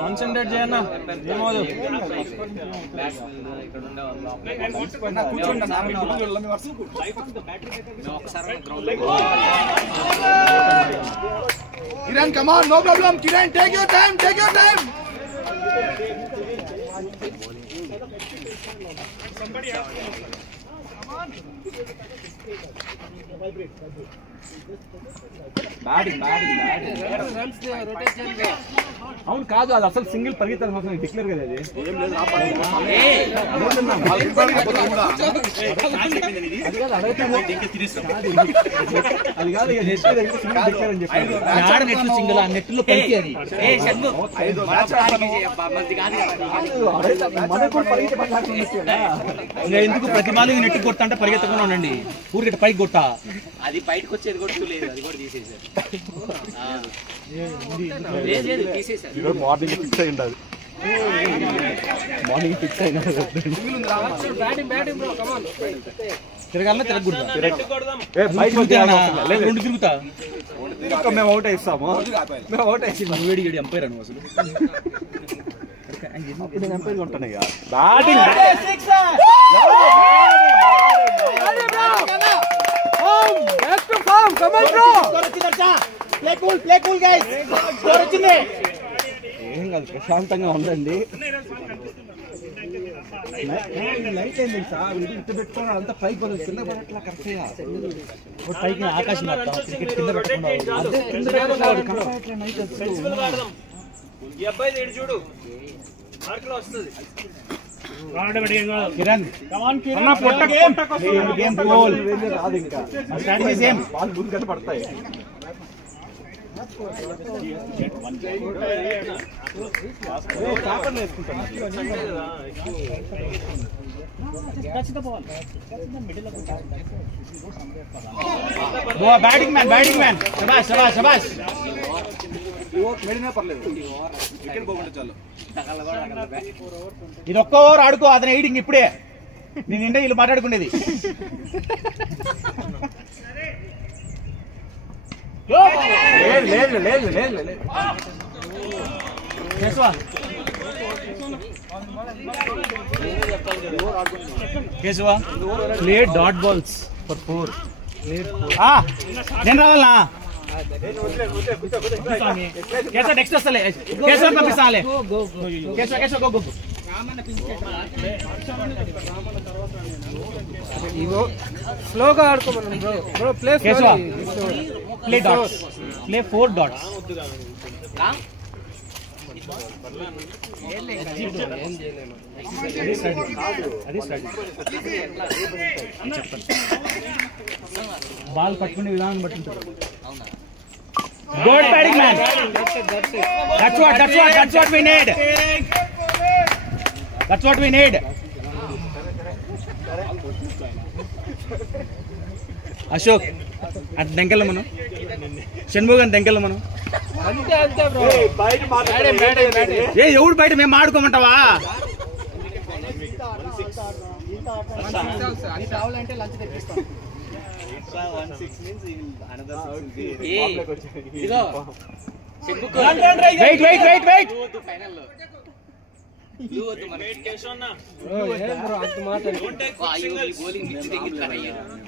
Concentrate చేయన్నా ఏమవుదు Kiran, come on, no problem. Kiran, take your time, take your time. Somebody else. Come on. Batting అవును కాదు అది అసలు single పరిగెత్తాల్సిన అవసరం declare కదా అది అది కాదు సింగిల్ ఆ నెట్ లో ఎందుకు ప్రతి బాల్ నెట్ కొడతా అంటే పరిగెత్తకుండా ఉండండి ఊరికే పైకి కొట్టా అది బయటకు వచ్చేది కూడా లేదు అది కూడా తీసేసారు మార్నింగ్ ఫిక్స్ అయి ఉండాలి మార్నింగ్ ఫిక్స్ అయినా తిరగాలన్నా తిరగకూడదు రెండు తిరుగుతా మేము అవుట్ వేస్తాము మేము అవుట్ వేసి నువ్వు వేడి ఎంపైర్ అను అసలు నేను ఎంపైర్ ఉంటాను ఇక బ్యాటింగ్ ఏం కాదు ప్రశాంతంగా ఉండండి లైట్ ఏంది సార్ ఇటు పెట్టుకోవడం అంతా పైకి పడుతుంది కింద పడట్లా కరెక్ట్గా పైకి ఆకాశం క్రికెట్ కింద చూడు కిరణ్ పడతాయి బ్యాటింగ్ మ్యాన్ శబాష్ శబాష్ శబాష్ ఇది ఒక్క ఓవర్ ఆడుకో అతను ఎయిడింగ్ ఇప్పుడే నేను నిండా వీళ్ళు మాట్లాడుకునేది లేదు లేదు లేదు లేదు Keshava play dot balls for 4 నేను రావాలా కేశవ నెక్స్ట్ వస్తలే కేశవ పంపిస్తాలే కేశవ కేశవ గో గో స్లోగా ఆడుకోమను bro bro play Keshava play dots play 4 dots ball పట్టుకునే విధానం బట్టి good batting man that's what we need Ashok అది దెంకెళ్ళ మనం షణ్ముగన్ దెంకెళ్ళ మనం ఏ ఎవడు బయట మేము ఆడుకోమంటావా వెయిట్